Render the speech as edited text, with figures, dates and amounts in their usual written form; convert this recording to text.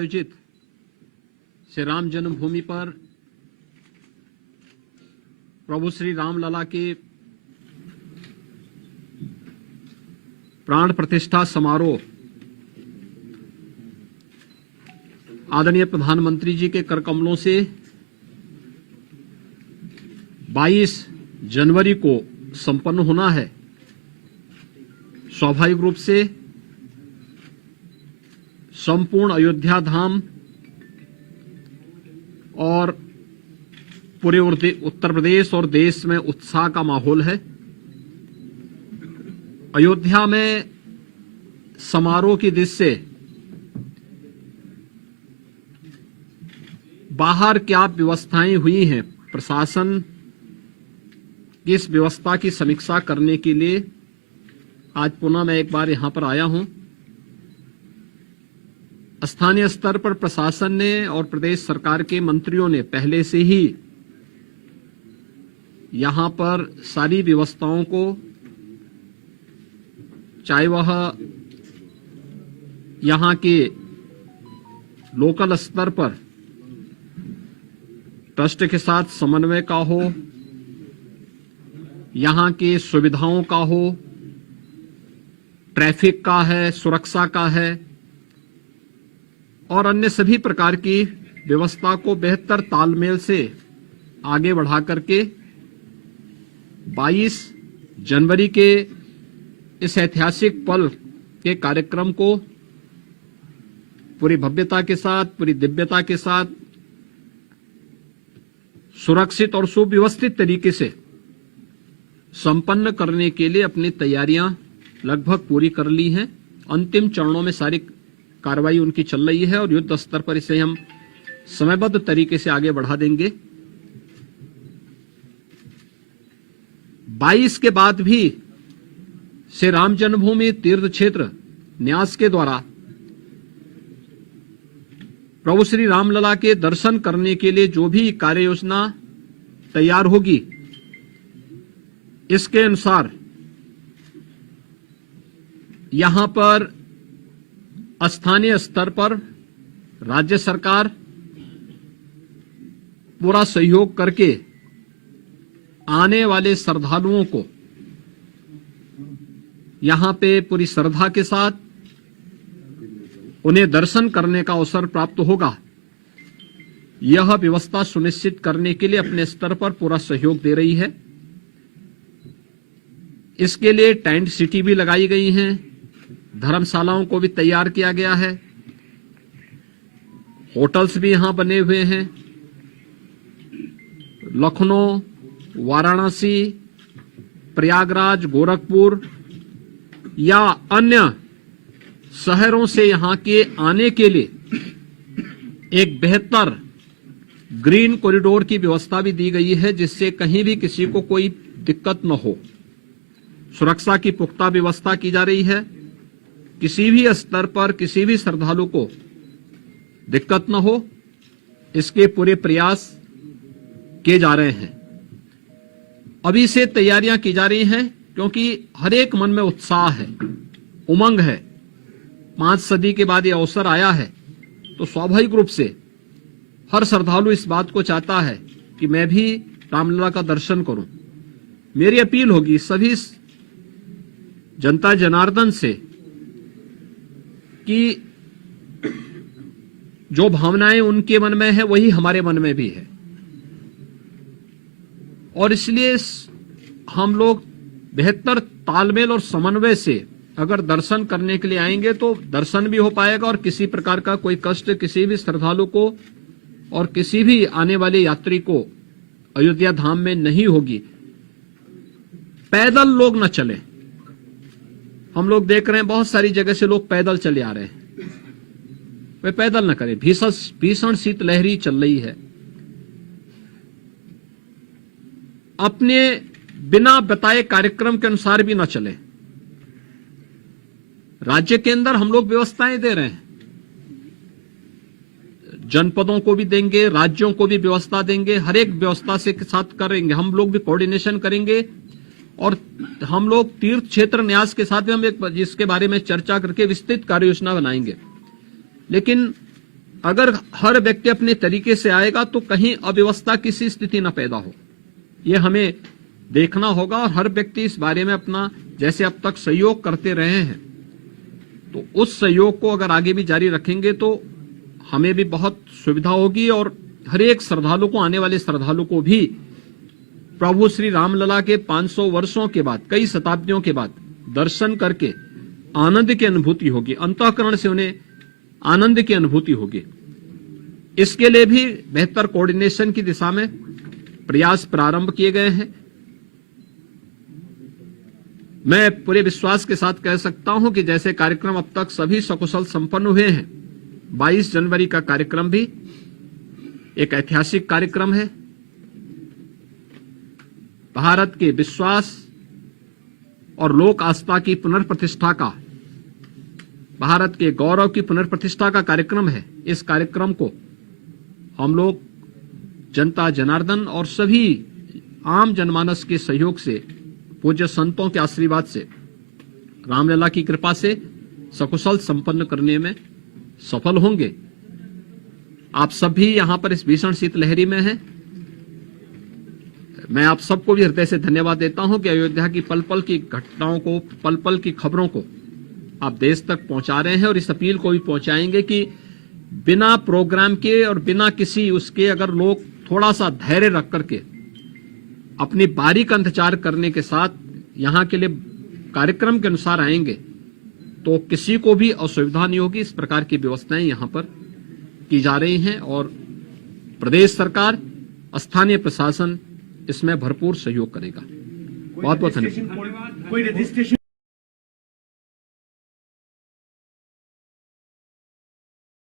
आयोजित श्री राम जन्मभूमि पर प्रभु श्री रामलला के प्राण प्रतिष्ठा समारोह आदरणीय प्रधानमंत्री जी के कर कमलों से 22 जनवरी को संपन्न होना है। स्वाभाविक रूप से संपूर्ण अयोध्या धाम और पूरे उत्तर प्रदेश और देश में उत्साह का माहौल है। अयोध्या में समारोह की दृष्टि से बाहर क्या व्यवस्थाएं हुई हैं, प्रशासन की इस व्यवस्था की समीक्षा करने के लिए आज पुनः मैं एक बार यहां पर आया हूं। स्थानीय स्तर पर प्रशासन ने और प्रदेश सरकार के मंत्रियों ने पहले से ही यहां पर सारी व्यवस्थाओं को, चाहे वह यहां के लोकल स्तर पर ट्रस्ट के साथ समन्वय का हो, यहां की सुविधाओं का हो, ट्रैफिक का है, सुरक्षा का है और अन्य सभी प्रकार की व्यवस्था को बेहतर तालमेल से आगे बढ़ा करके 22 जनवरी के इस ऐतिहासिक पल के कार्यक्रम को पूरी भव्यता के साथ, पूरी दिव्यता के साथ, सुरक्षित और सुव्यवस्थित तरीके से संपन्न करने के लिए अपनी तैयारियां लगभग पूरी कर ली हैं। अंतिम चरणों में सारी कार्रवाई उनकी चल रही है और युद्ध स्तर पर इसे हम समयबद्ध तरीके से आगे बढ़ा देंगे। 22 के बाद भी श्री राम जन्मभूमि तीर्थ क्षेत्र न्यास के द्वारा प्रभु श्री रामलला के दर्शन करने के लिए जो भी कार्य योजना तैयार होगी, इसके अनुसार यहां पर स्थानीय स्तर पर राज्य सरकार पूरा सहयोग करके आने वाले श्रद्धालुओं को यहां पे पूरी श्रद्धा के साथ उन्हें दर्शन करने का अवसर प्राप्त होगा। यह व्यवस्था सुनिश्चित करने के लिए अपने स्तर पर पूरा सहयोग दे रही है। इसके लिए टेंट सिटी भी लगाई गई हैं, धर्मशालाओं को भी तैयार किया गया है, होटल्स भी यहां बने हुए हैं। लखनऊ, वाराणसी, प्रयागराज, गोरखपुर या अन्य शहरों से यहां के आने के लिए एक बेहतर ग्रीन कॉरिडोर की व्यवस्था भी दी गई है, जिससे कहीं भी किसी को कोई दिक्कत न हो। सुरक्षा की पुख्ता व्यवस्था की जा रही है, किसी भी स्तर पर किसी भी श्रद्धालु को दिक्कत न हो, इसके पूरे प्रयास किए जा रहे हैं। अभी से तैयारियां की जा रही हैं क्योंकि हर एक मन में उत्साह है, उमंग है। 5 सदी के बाद ये अवसर आया है तो स्वाभाविक रूप से हर श्रद्धालु इस बात को चाहता है कि मैं भी रामलला का दर्शन करूं। मेरी अपील होगी सभी जनता जनार्दन से कि जो भावनाएं उनके मन में है वही हमारे मन में भी है, और इसलिए हम लोग बेहतर तालमेल और समन्वय से अगर दर्शन करने के लिए आएंगे तो दर्शन भी हो पाएगा और किसी प्रकार का कोई कष्ट किसी भी श्रद्धालु को और किसी भी आने वाले यात्री को अयोध्या धाम में नहीं होगी। पैदल लोग न चले। हम लोग देख रहे हैं बहुत सारी जगह से लोग पैदल चले आ रहे हैं, वे पैदल न करें। भीषण शीतलहरी चल रही है। अपने बिना बताए कार्यक्रम के अनुसार भी न चले। राज्य के अंदर हम लोग व्यवस्थाएं दे रहे हैं, जनपदों को भी देंगे, राज्यों को भी व्यवस्था देंगे, हर एक व्यवस्था से के साथ करेंगे। हम लोग भी कोऑर्डिनेशन करेंगे और हम लोग तीर्थ क्षेत्र न्यास के साथ भी हम एक जिसके बारे में चर्चा करके विस्तृत कार्य योजना बनाएंगे। लेकिन अगर हर व्यक्ति अपने तरीके से आएगा तो कहीं अव्यवस्था की सी स्थिति न पैदा हो, ये हमें देखना होगा। और हर व्यक्ति इस बारे में अपना जैसे अब तक सहयोग करते रहे हैं, तो उस सहयोग को अगर आगे भी जारी रखेंगे तो हमें भी बहुत सुविधा होगी और हर एक श्रद्धालु को, आने वाले श्रद्धालु को भी प्रभु श्री रामलला के 500 वर्षों के बाद, कई शताब्दियों के बाद दर्शन करके आनंद की अनुभूति होगी, अंतःकरण से उन्हें आनंद की अनुभूति होगी। इसके लिए भी बेहतर कोऑर्डिनेशन की दिशा में प्रयास प्रारंभ किए गए हैं। मैं पूरे विश्वास के साथ कह सकता हूं कि जैसे कार्यक्रम अब तक सभी सकुशल संपन्न हुए हैं, 22 जनवरी का कार्यक्रम भी एक ऐतिहासिक कार्यक्रम है। भारत के विश्वास और लोक आस्था की पुनर्प्रतिष्ठा का, भारत के गौरव की पुनर्प्रतिष्ठा का कार्यक्रम है। इस कार्यक्रम को हम लोग जनता जनार्दन और सभी आम जनमानस के सहयोग से, पूज्य संतों के आशीर्वाद से, रामलला की कृपा से सकुशल संपन्न करने में सफल होंगे। आप सभी यहां पर इस भीषण शीतलहरी में हैं। मैं आप सबको भी हृदय से धन्यवाद देता हूं कि अयोध्या की पल पल की घटनाओं को, पल पल की खबरों को आप देश तक पहुंचा रहे हैं और इस अपील को भी पहुंचाएंगे कि बिना प्रोग्राम के और बिना किसी उसके अगर लोग थोड़ा सा धैर्य रख करके अपनी बारी का इंतजार करने के साथ यहां के लिए कार्यक्रम के अनुसार आएंगे तो किसी को भी असुविधा नहीं होगी। इस प्रकार की व्यवस्थाएं यहां पर की जा रही हैं और प्रदेश सरकार, स्थानीय प्रशासन इसमें भरपूर सहयोग करेगा। बहुत बहुत धन्यवाद।